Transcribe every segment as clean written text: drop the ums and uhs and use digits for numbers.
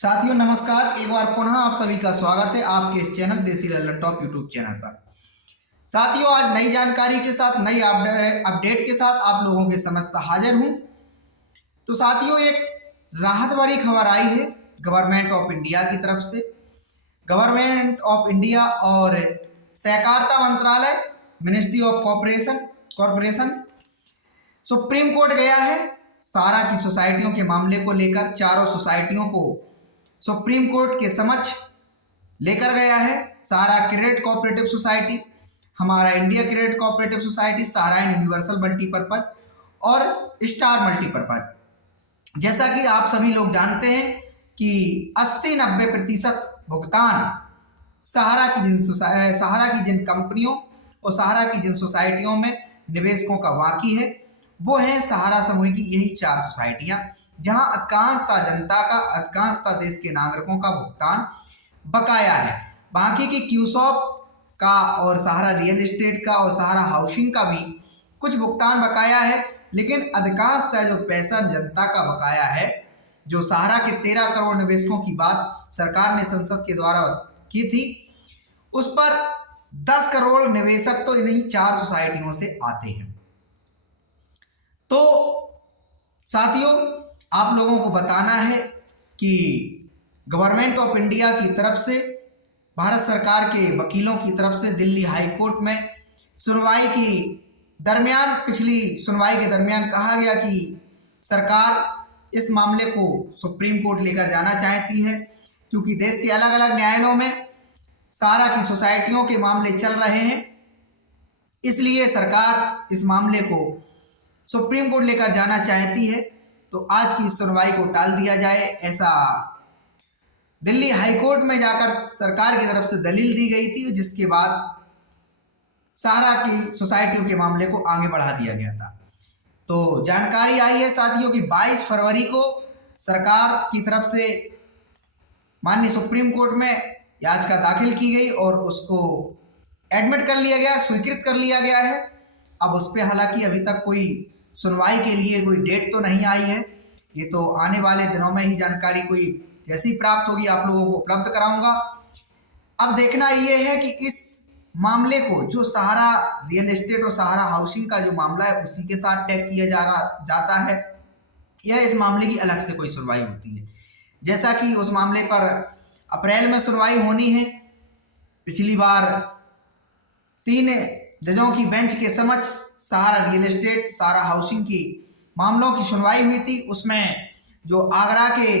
साथियों नमस्कार। एक बार पुनः आप सभी का स्वागत है आपके इस चैनल देसी लल्लन टॉप यूट्यूब चैनल पर। साथियों आज नई जानकारी के साथ नई अपडेट के साथ आप लोगों के समस्त हाजिर हूं। तो साथियों एक राहत भरी खबर आई है गवर्नमेंट ऑफ इंडिया की तरफ से। गवर्नमेंट ऑफ इंडिया और सहकारिता मंत्रालय ministry of corporation supreme court गया है। सहारा की सोसाइटियों के मामले को लेकर चारों सोसाइटियों को सुप्रीम कोर्ट के समक्ष लेकर गया है। सहारा क्रेडिट कोऑपरेटिव सोसाइटी, हमारा इंडिया क्रेडिट कोऑपरेटिव सोसाइटी, सहारा यूनिवर्सल मल्टीपर्पज और स्टार मल्टीपर्पज। जैसा कि आप सभी लोग जानते हैं कि 80-90% भुगतान सहारा की जिन कंपनियों और सहारा की जिन सोसाइटियों में निवेशकों का बाकी है वो है सहारा समूह की यही 4 सोसाइटियां, जहां अधिकांशता देश के नागरिकों का भुगतान बकाया है। बाकी की क्यूसॉप का और सहारा रियल एस्टेट का और सहारा हाउसिंग का भी कुछ भुगतान बकाया है, लेकिन अधिकांशतः जो पैसा जनता का बकाया है, जो सहारा के 13 करोड़ निवेशकों की बात सरकार ने संसद के द्वारा की थी, उस पर 10 करोड़ निवेशक तो इन्हीं 4 सोसाइटियों से आते हैं। तो साथियों आप लोगों को बताना है कि गवर्नमेंट ऑफ इंडिया की तरफ से भारत सरकार के वकीलों की तरफ से दिल्ली हाई कोर्ट में पिछली सुनवाई के दरमियान कहा गया कि सरकार इस मामले को सुप्रीम कोर्ट लेकर जाना चाहती है, क्योंकि देश के अलग अलग न्यायालयों में सहारा की सोसाइटियों के मामले चल रहे हैं। इसलिए सरकार इस मामले को सुप्रीम कोर्ट लेकर जाना चाहती है। तो आज की सुनवाई को टाल दिया जाए, ऐसा दिल्ली हाई कोर्ट में जाकर सरकार की तरफ से दलील दी गई थी, जिसके बाद सहारा की सोसाइटियों के मामले को आगे बढ़ा दिया गया था। तो जानकारी आई है साथियों कि 22 फरवरी को सरकार की तरफ से माननीय सुप्रीम कोर्ट में याचिका दाखिल की गई और उसको एडमिट कर लिया गया, स्वीकृत कर लिया गया है। अब उस पर हालांकि अभी तक कोई सुनवाई के लिए कोई डेट तो नहीं आई है। ये तो आने वाले दिनों में ही जानकारी कोई जैसी प्राप्त होगी आप लोगों को उपलब्ध कराऊंगा। अब देखना ये है कि इस मामले को जो सहारा रियल एस्टेट और सहारा हाउसिंग का जो मामला है उसी के साथ टैग किया जाता है या इस मामले की अलग से कोई सुनवाई होती है। जैसा कि उस मामले पर अप्रैल में सुनवाई होनी है। पिछली बार 3 जजों की बेंच के समक्ष सहारा रियल एस्टेट सहारा हाउसिंग की मामलों की सुनवाई हुई थी। उसमें जो आगरा के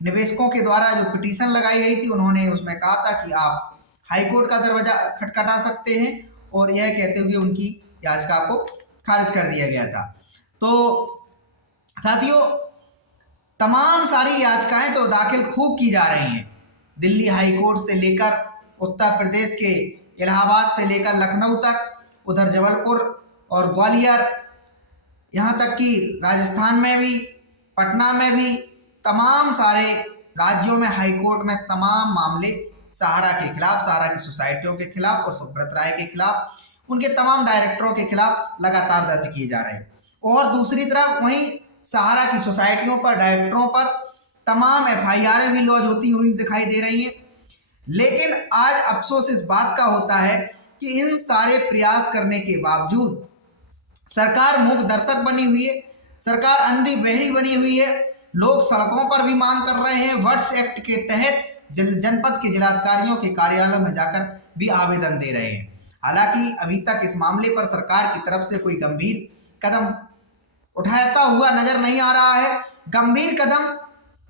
निवेशकों के द्वारा जो पिटीशन लगाई गई थी, उन्होंने उसमें कहा था कि आप हाई कोर्ट का दरवाजा खटखटा सकते हैं, और यह कहते हुए उनकी याचिका को खारिज कर दिया गया था। तो साथियों तमाम सारी याचिकाएं तो दाखिल खूब की जा रही हैं, दिल्ली हाई कोर्ट से लेकर उत्तर प्रदेश के इलाहाबाद से लेकर लखनऊ तक, उधर जबलपुर और ग्वालियर, यहाँ तक कि राजस्थान में भी, पटना में भी, तमाम सारे राज्यों में हाई कोर्ट में तमाम मामले सहारा के खिलाफ, सहारा की सोसाइटियों के खिलाफ और सुब्रत राय के खिलाफ, उनके तमाम डायरेक्टरों के खिलाफ लगातार दर्ज किए जा रहे हैं। और दूसरी तरफ वहीं सहारा की सोसाइटियों पर, डायरेक्टरों पर तमाम FIR भी लॉन्च होती हुई दिखाई दे रही हैं। लेकिन आज अफसोस इस बात का होता है कि इन सारे प्रयास करने के बावजूद सरकार मूक दर्शक बनी हुई है, सरकार अंधी बहरी बनी हुई है। लोग सड़कों पर भी मांग कर रहे हैं, वर्ड्स एक्ट के तहत जनपद के जिलाधिकारियों के कार्यालयों में जाकर भी आवेदन दे रहे हैं। हालांकि अभी तक इस मामले पर सरकार की तरफ से कोई गंभीर कदम उठाता हुआ नजर नहीं आ रहा है। गंभीर कदम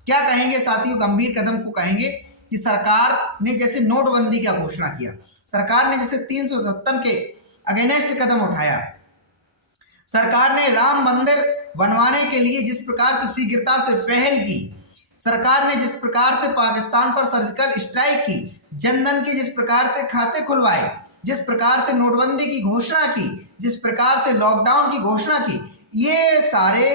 क्या कहेंगे साथियों? गंभीर कदम को कहेंगे कि सरकार ने जैसे नोटबंदी का घोषणा किया, सरकार ने जैसे 370 के अगेंस्ट कदम उठाया, सरकार ने राम मंदिर बनवाने के लिए जिस प्रकार से शीघ्रता से पहल की, सरकार ने जिस प्रकार से पाकिस्तान पर सर्जिकल स्ट्राइक की, जनधन के जिस प्रकार से खाते खुलवाए, जिस प्रकार से नोटबंदी की घोषणा की, जिस प्रकार से लॉकडाउन की घोषणा की, ये सारे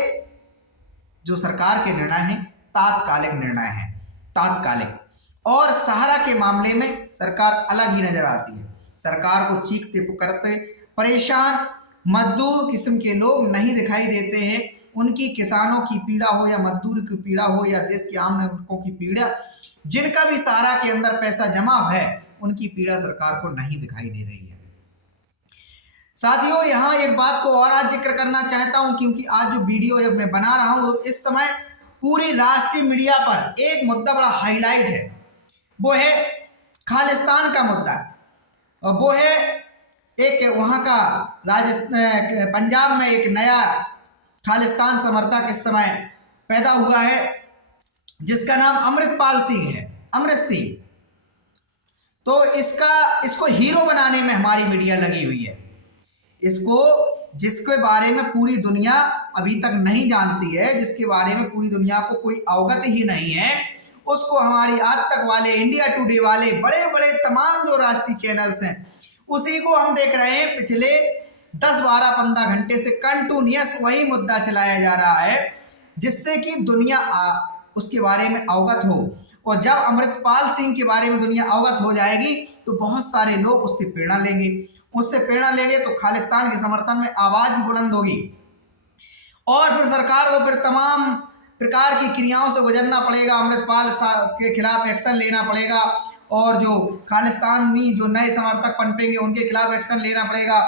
जो सरकार के निर्णय हैं तात्कालिक निर्णय हैं, तात्कालिक। और सहारा के मामले में सरकार अलग ही नजर आती है। सरकार को चीखते पुकारते परेशान मजदूर किस्म के लोग नहीं दिखाई देते हैं। उनकी किसानों की पीड़ा हो या मजदूर की पीड़ा हो या देश के आम नागरिकों की पीड़ा, जिनका भी सहारा के अंदर पैसा जमा है, उनकी पीड़ा सरकार को नहीं दिखाई दे रही है। साथियों, यहाँ एक बात को और आज जिक्र करना चाहता हूँ, क्योंकि आज जो वीडियो जब मैं बना रहा हूँ, इस समय पूरी राष्ट्रीय मीडिया पर एक मुद्दा बड़ा हाईलाइट है, वो है खालिस्तान का मुद्दा। और वो है एक वहाँ का राजस्थान, पंजाब में एक नया खालिस्तान समर्थक इस समय पैदा हुआ है, जिसका नाम अमृतपाल सिंह है, अमृत सिंह। तो इसको हीरो बनाने में हमारी मीडिया लगी हुई है। जिसके बारे में पूरी दुनिया अभी तक नहीं जानती है, जिसके बारे में पूरी दुनिया को कोई अवगत ही नहीं है, उसको हमारी आज तक वाले, इंडिया टुडे वाले, बड़े बड़े तमाम जो राष्ट्रीय चैनल्स हैं, उसी को हम देख रहे हैं। पिछले 10, 12, 15 घंटे से कंटिन्यूअस वही मुद्दा चलाया जा रहा है, जिससे कि दुनिया उसके बारे में अवगत हो। और जब अमृतपाल सिंह के बारे में दुनिया अवगत हो जाएगी, तो बहुत सारे लोग उससे प्रेरणा लेंगे तो खालिस्तान के समर्थन में आवाज भी बुलंद होगी, और फिर सरकार को फिर तमाम प्रकार की क्रियाओं से गुजरना पड़ेगा, अमृतपाल के खिलाफ एक्शन लेना पड़ेगा, और जो खालिस्तानी जो नए समर्थक पनपेंगे उनके खिलाफ एक्शन लेना पड़ेगा,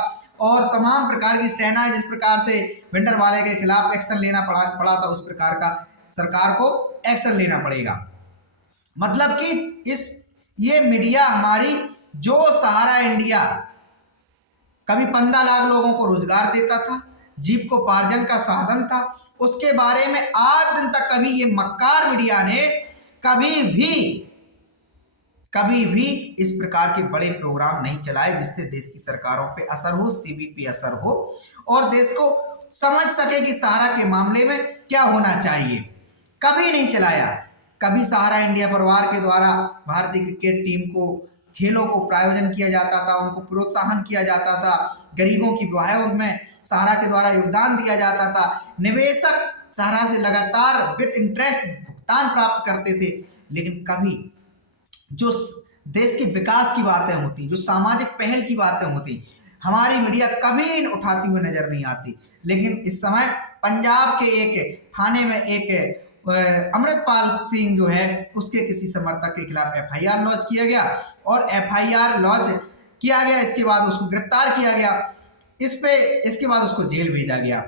और तमाम प्रकार की सेना जिस प्रकार से भिंडरवाले के खिलाफ एक्शन लेना पड़ा था, उस प्रकार का सरकार को एक्शन लेना पड़ेगा। मतलब कि ये मीडिया हमारी, जो सहारा इंडिया कभी 15 लाख लोगों को रोजगार देता था, जीविकोपार्जन का साधन था, उसके बारे में आज दिन तक कभी ये मक्कार मीडिया ने कभी भी इस प्रकार के बड़े प्रोग्राम नहीं चलाए, जिससे देश की सरकारों पे असर हो, सीबीपी असर हो, और देश को समझ सके कि सहारा के मामले में क्या होना चाहिए। कभी नहीं चलाया। कभी सहारा इंडिया परिवार के द्वारा भारतीय क्रिकेट टीम को खेलों को प्रायोजन किया जाता था, उनको प्रोत्साहन किया जाता था, गरीबों की विवाहों में सहारा के द्वारा योगदान दिया जाता था, निवेशक सहारा से लगातार विथ इंटरेस्ट भुगतान प्राप्त करते थे। लेकिन कभी जो देश के विकास की बातें होती, जो सामाजिक पहल की बातें होती, हमारी मीडिया कभी उठाती हुई नजर नहीं आती। लेकिन इस समय पंजाब के एक थाने में एक अमृतपाल सिंह जो है, उसके किसी समर्थक के खिलाफ एफआईआर लॉन्च किया गया, और एफआईआर लॉन्च किया गया, इसके बाद उसको गिरफ्तार किया गया, इसके बाद उसको जेल भेजा गया।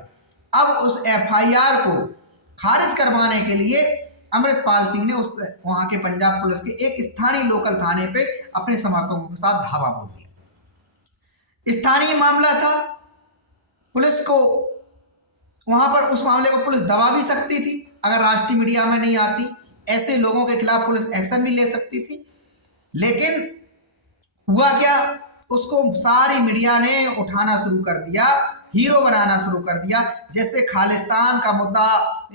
अब उस एफआईआर को खारिज करवाने के लिए अमृतपाल सिंह ने वहां के पंजाब पुलिस के एक स्थानीय लोकल थाने पे अपने समर्थकों के साथ धावा बोल दिया। स्थानीय मामला था, पुलिस को वहां पर उस मामले को पुलिस दबा भी सकती थी अगर राष्ट्रीय मीडिया में नहीं आती, ऐसे लोगों के खिलाफ पुलिस एक्शन भी ले सकती थी। लेकिन हुआ क्या, उसको सारी मीडिया ने उठाना शुरू कर दिया, हीरो बनाना शुरू कर दिया, जैसे खालिस्तान का मुद्दा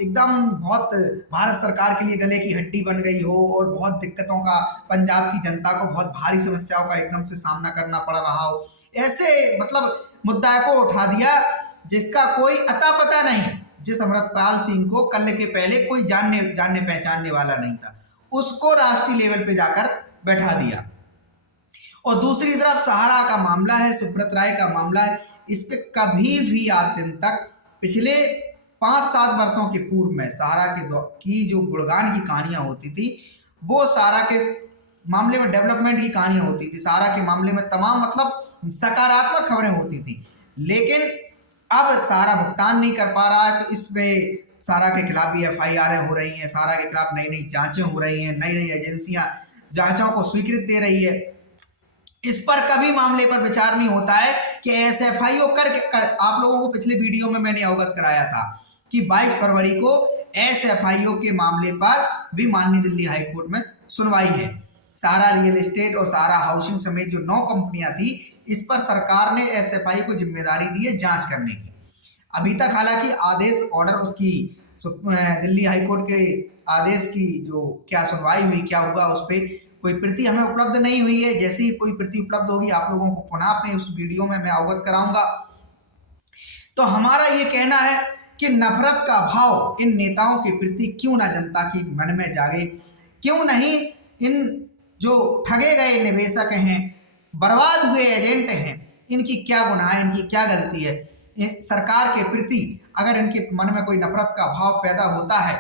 एकदम बहुत भारत सरकार के लिए गले की हड्डी बन गई हो, और बहुत दिक्कतों का, पंजाब की जनता को बहुत भारी समस्याओं का एकदम से सामना करना पड़ रहा हो। ऐसे मतलब मुद्दा को उठा दिया जिसका कोई अता पता नहीं, जिस अमृतपाल सिंह को कल के पहले कोई जानने पहचानने वाला नहीं था, उसको राष्ट्रीय लेवल पे जाकर बैठा दिया। और दूसरी तरफ सहारा का मामला है, सुब्रत राय का मामला है, इस पे कभी भी आज दिन तक पिछले 5-7 वर्षों के पूर्व में सहारा की जो गुणगान की कहानियां होती थी, वो सहारा के मामले में डेवलपमेंट की कहानियां होती थी, सहारा के मामले में तमाम मतलब सकारात्मक खबरें होती थी। लेकिन अब सहारा भुगतान नहीं कर पा रहा है, तो इसमें सहारा के खिलाफ भी एफआईआर हो रही हैं, सहारा के खिलाफ नई नई जांचें हो रही हैं, नई नई एजेंसियां जांचों को स्वीकृति दे रही है। इस पर कभी मामले पर विचार नहीं होता है कि एसएफआईओ आप लोगों को पिछले वीडियो में मैंने अवगत कराया था कि 22 फरवरी को एसएफआईओ के मामले पर भी माननीय दिल्ली हाईकोर्ट में सुनवाई है। सहारा रियल एस्टेट और सहारा हाउसिंग समेत जो 9 कंपनियां थी, इस पर सरकार ने एसएफआई को जिम्मेदारी दी है जांच करने की। अभी तक हालांकि आदेश ऑर्डर उसकी दिल्ली हाईकोर्ट के आदेश की जो क्या सुनवाई हुई, क्या हुआ, उस पर कोई प्रति हमें उपलब्ध नहीं हुई है। जैसे ही कोई प्रति उपलब्ध होगी आप लोगों को पुनः अपने उस वीडियो में मैं अवगत कराऊंगा। तो हमारा ये कहना है कि नफरत का भाव इन नेताओं के प्रति क्यों ना जनता की मन में जागे, क्यों नहीं इन जो ठगे गए निवेशक हैं, बर्बाद हुए एजेंट हैं, इनकी क्या गुनाह है, इनकी क्या गलती है, सरकार के प्रति अगर इनके मन में कोई नफरत का भाव पैदा होता है